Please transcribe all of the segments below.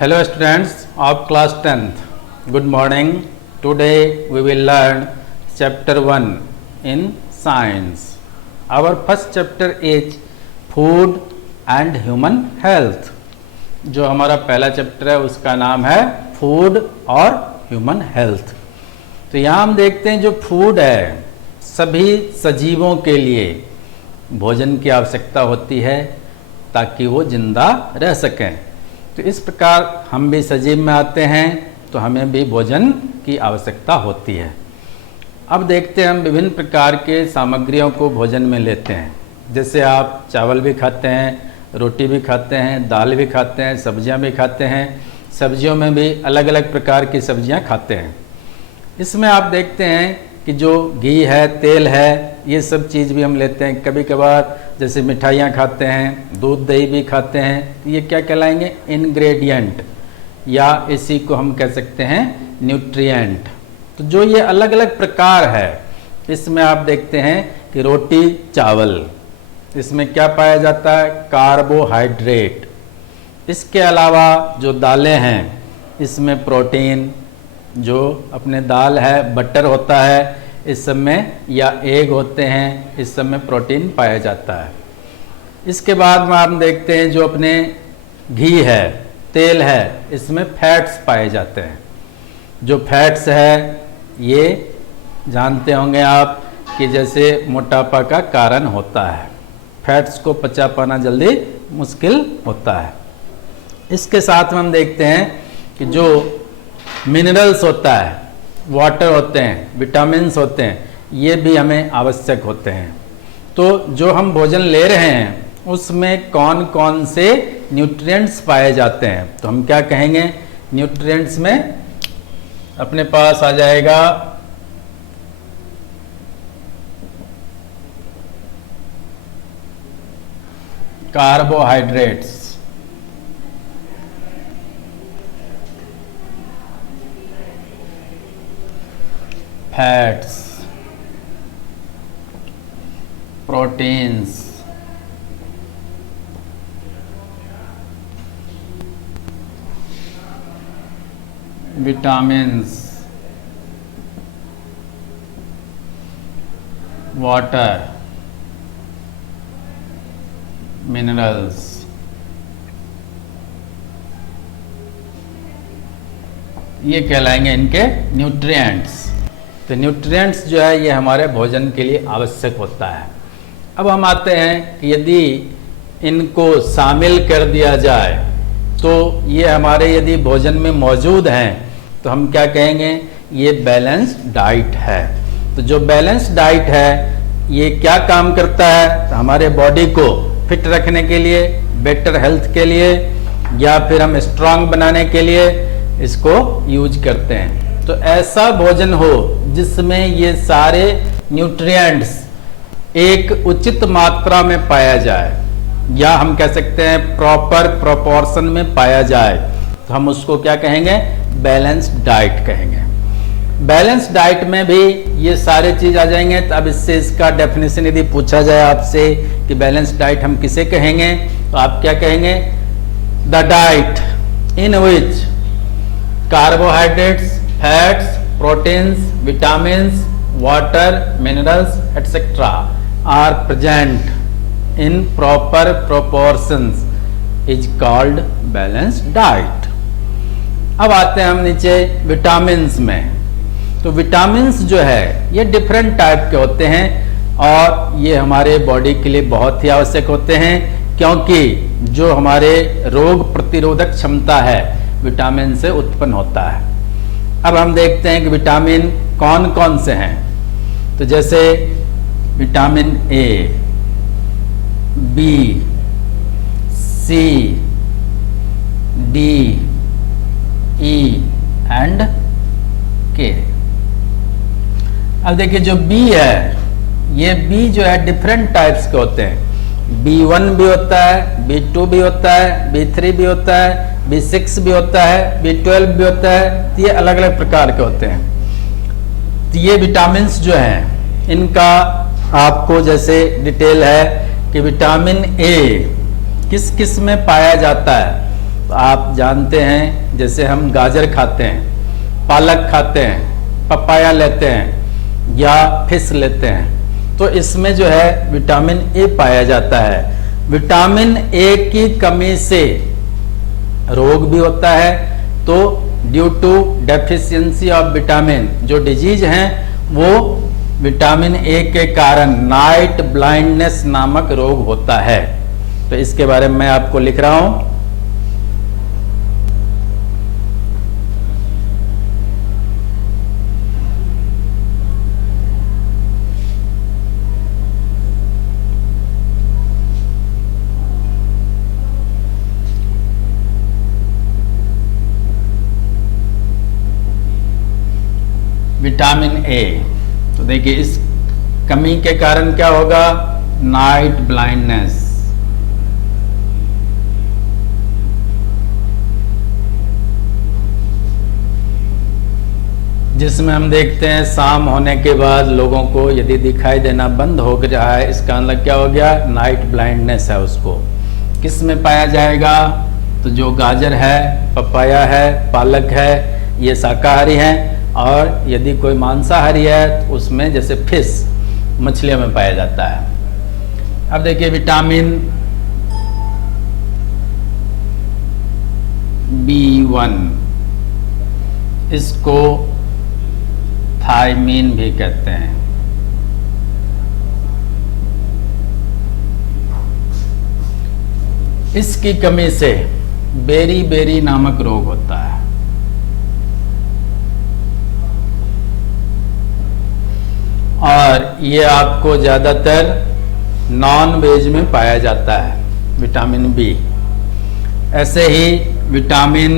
Hello students of class 10th. Good morning. Today we will learn chapter 1 in science. Our first chapter is food and human health. जो हमारा पहला chapter है उसका नाम है food और ह्यूमन हेल्थ। तो यहाँ हम देखते हैं जो फूड है सभी सजीवों के लिए भोजन की आवश्यकता होती है ताकि वो जिंदा रह सकें। तो इस प्रकार हम भी सजीव में आते हैं तो हमें भी भोजन की आवश्यकता होती है। अब देखते हैं हम विभिन्न प्रकार के सामग्रियों को भोजन में लेते हैं। जैसे आप चावल भी खाते हैं, रोटी भी खाते हैं, दाल भी खाते हैं, सब्जियां भी खाते हैं। सब्जियों में भी अलग अलग प्रकार की सब्जियां खाते हैं। इसमें आप देखते हैं कि जो घी है, तेल है, ये सब चीज़ भी हम लेते हैं। कभी कभार जैसे मिठाइयाँ खाते हैं, दूध दही भी खाते हैं, तो ये क्या कहलाएंगे? इंग्रेडिएंट, या इसी को हम कह सकते हैं न्यूट्रिएंट। तो जो ये अलग अलग प्रकार है इसमें आप देखते हैं कि रोटी चावल, इसमें क्या पाया जाता है? कार्बोहाइड्रेट। इसके अलावा जो दालें हैं इसमें प्रोटीन, जो अपने दाल है, बटर होता है इस सब में, या एग होते हैं इस सब में प्रोटीन पाया जाता है। इसके बाद में आप देखते हैं जो अपने घी है, तेल है, इसमें फैट्स पाए जाते हैं। जो फैट्स है ये जानते होंगे आप कि जैसे मोटापा का कारण होता है। फैट्स को पचा पाना जल्दी मुश्किल होता है। इसके साथ में हम देखते हैं कि जो मिनरल्स होता है, वाटर होते हैं, विटामिन्स होते हैं, ये भी हमें आवश्यक होते हैं। तो जो हम भोजन ले रहे हैं उसमें कौन कौन से न्यूट्रिएंट्स पाए जाते हैं? तो हम क्या कहेंगे? न्यूट्रिएंट्स में अपने पास आ जाएगा carbohydrates, fats, proteins, vitamins, water, minerals. ये कहलाएंगे इनके न्यूट्रिएंट्स। तो न्यूट्रिएंट्स जो है ये हमारे भोजन के लिए आवश्यक होता है। अब हम आते हैं कि यदि इनको शामिल कर दिया जाए तो ये हमारे यदि भोजन में मौजूद हैं तो हम क्या कहेंगे? ये बैलेंस्ड डाइट है। तो जो बैलेंस्ड डाइट है ये क्या काम करता है? तो हमारे बॉडी को फिट रखने के लिए, बेटर हेल्थ के लिए, या फिर हम स्ट्रांग बनाने के लिए इसको यूज करते हैं। तो ऐसा भोजन हो जिसमें ये सारे न्यूट्रिएंट्स एक उचित मात्रा में पाया जाए, या हम कह सकते हैं प्रॉपर प्रोपोर्शन में पाया जाए, तो हम उसको क्या कहेंगे? बैलेंस्ड डाइट कहेंगे। बैलेंस्ड डाइट में भी ये सारे चीज आ जाएंगे। तो अब इससे इसका डेफिनेशन यदि पूछा जाए आपसे कि बैलेंस्ड डाइट हम किसे कहेंगे, तो आप क्या कहेंगे? The diet in which carbohydrates, fats, proteins, vitamins, water, minerals etcetera are present in proper proportions is called balanced diet. अब आते हैं हम नीचे विटामिन्स में। तो विटामिन्स जो है ये डिफरेंट टाइप के होते हैं और ये हमारे बॉडी के लिए बहुत ही आवश्यक होते हैं, क्योंकि जो हमारे रोग प्रतिरोधक क्षमता है विटामिन से उत्पन्न होता है। अब हम देखते हैं कि विटामिन कौन कौन से हैं। तो जैसे vitamin A, B, C, D, E and K. अब देखिए जो बी है, ये बी जो है डिफरेंट टाइप्स के होते हैं। B1 भी होता है, B2 भी होता है, B3 भी होता है, B6 भी होता है, B12 भी होता है। तो ये अलग अलग प्रकार के होते हैं। तो ये विटामिन्स जो हैं इनका आपको जैसे डिटेल है कि विटामिन ए किस किस में पाया जाता है। तो आप जानते हैं, जैसे हम गाजर खाते हैं, पालक खाते हैं, पपाया लेते हैं या फिश लेते हैं, तो इसमें जो है विटामिन ए पाया जाता है। विटामिन ए की कमी से रोग भी होता है। तो due to deficiency of vitamin, जो डिजीज हैं वो विटामिन ए के कारण नाइट ब्लाइंडनेस नामक रोग होता है। तो इसके बारे में मैं आपको लिख रहा हूं। विटामिन ए, तो देखिए इस कमी के कारण क्या होगा, नाइट ब्लाइंडनेस। जिसमें हम देखते हैं शाम होने के बाद लोगों को यदि दिखाई देना बंद हो रहा है, इसका मतलब क्या हो गया, नाइट ब्लाइंडनेस है। उसको किस में पाया जाएगा, तो जो गाजर है, पपाया है, पालक है, ये शाकाहारी हैं। और यदि कोई मांसाहारी है तो उसमें जैसे फिश, मछलियों में पाया जाता है। अब देखिए विटामिन B1, इसको थायमीन भी कहते हैं। इसकी कमी से बेरी बेरी नामक रोग होता है। और ये आपको ज्यादातर नॉन वेज में पाया जाता है, विटामिन बी। ऐसे ही विटामिन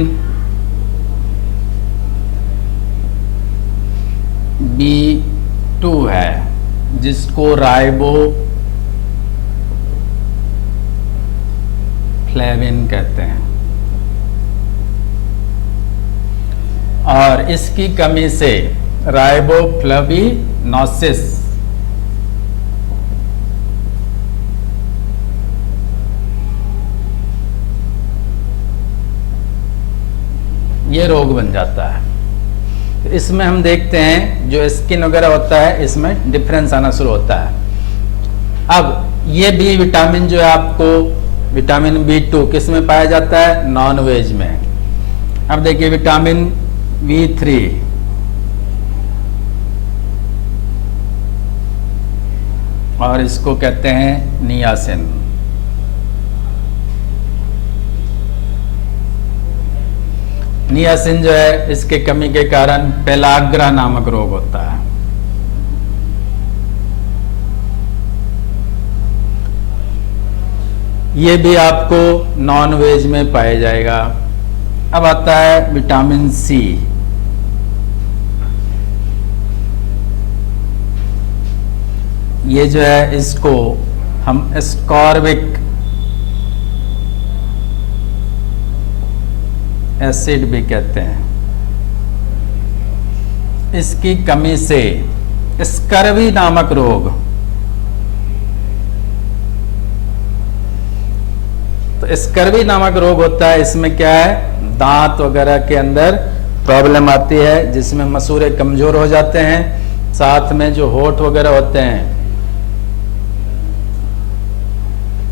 B2 है, जिसको राइबो फ्लेविन कहते हैं। और इसकी कमी से राइबोफ्लाविनोसिस, ये रोग बन जाता है। तो इसमें हम देखते हैं जो स्किन वगैरह होता है, इसमें डिफरेंस आना शुरू होता है। अब ये बी विटामिन जो है आपको, विटामिन B2 किस में पाया जाता है, नॉन वेज में। अब देखिए विटामिन B3, और इसको कहते हैं नियासिन। नियासिन जो है, इसके कमी के कारण पेलाग्रा नामक रोग होता है। ये भी आपको नॉन वेज में पाया जाएगा। अब आता है विटामिन सी। ये जो है इसको हम एस्कॉर्बिक एसिड भी कहते हैं। इसकी कमी से स्कर्वी नामक रोग, तो स्कर्वी नामक रोग होता है। इसमें क्या है, दांत वगैरह के अंदर प्रॉब्लम आती है, जिसमें मसूड़े कमजोर हो जाते हैं, साथ में जो होठ वगैरह होते हैं।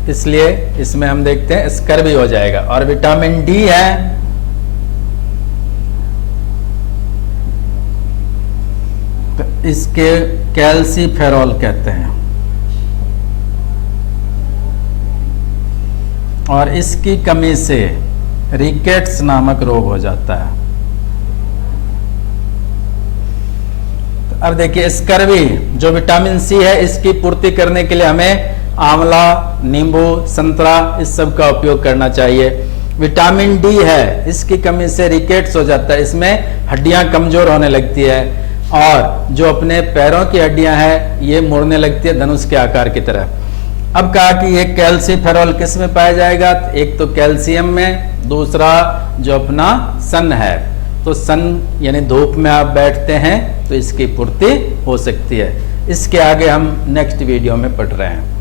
इसलिए इसमें हम देखते हैं स्कर्वी हो जाएगा। और विटामिन डी है, तो इसके कैल्सीफेरॉल कहते हैं। और इसकी कमी से रिकेट्स नामक रोग हो जाता है। तो अब देखिए स्कर्वी, जो विटामिन सी है, इसकी पूर्ति करने के लिए हमें आंवला, नींबू, संतरा, इस सब का उपयोग करना चाहिए। विटामिन डी है, इसकी कमी से रिकेट्स हो जाता है, इसमें हड्डियां कमजोर होने लगती है। और जो अपने पैरों की हड्डियां हैं, ये मुड़ने लगती है धनुष के आकार की तरह। अब कहा कि ये कैल्सीफेरॉल किस में पाया जाएगा, एक तो कैल्शियम में, दूसरा जो अपना सन है। तो सन यानी धूप में आप बैठते हैं तो इसकी पूर्ति हो सकती है। इसके आगे हम नेक्स्ट वीडियो में पढ़ रहे हैं।